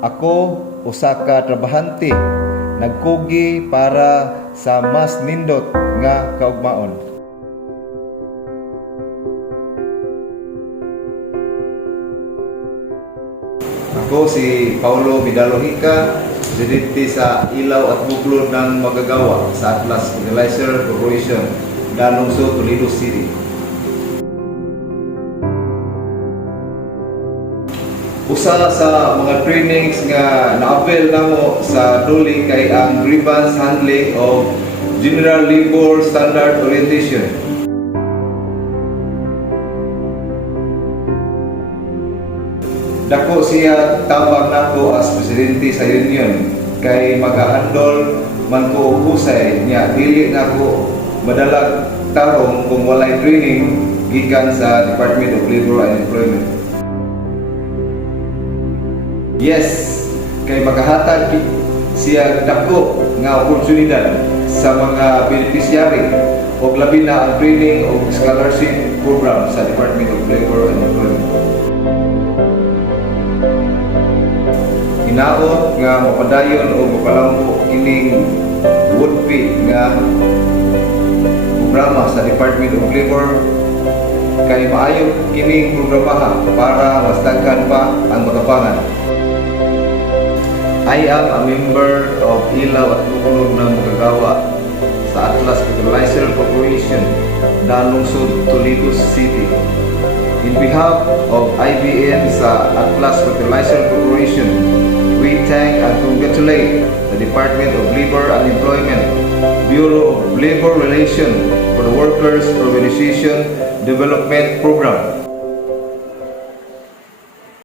Ako usa ka trabahante nagkugi para sa mas nindot nga kaugmaon. Ako si Paulo Vidalohica, presidente sa Ilaw at Buklod ng Magagawa sa Atlas Fertilizer Corporation, Dalungsod, Toledo City. Usa sa mga trainings nga na-avail namo sa DOLI kay ang grievance handling of General Labor Standard Orientation. Dako siya tawag nako as presidente sa union kay magahandol man ko husay niya dili nako madalag tarong kung walay training gikan sa Department of Labor and Employment. Yes, kay makahatag siya dako nga oportunidad sa mga beneficiary o labi na ang training o scholarship program sa Department of Labor and Employment. Hinaot nga mapadayon o mapalambo kining would-be nga programa sa Department of Labor kay maayo kining programa para mas daghan pa ang makapangan. I am a member of Ilaw at Buklod ng Magagawa sa Atlas Fertilizer Corporation, Dalungsod, Toledo City. In behalf of IBM sa Atlas Fertilizer Corporation, we thank and congratulate the Department of Labor and Employment, Bureau of Labor Relations for the Workers' Organization Development Program.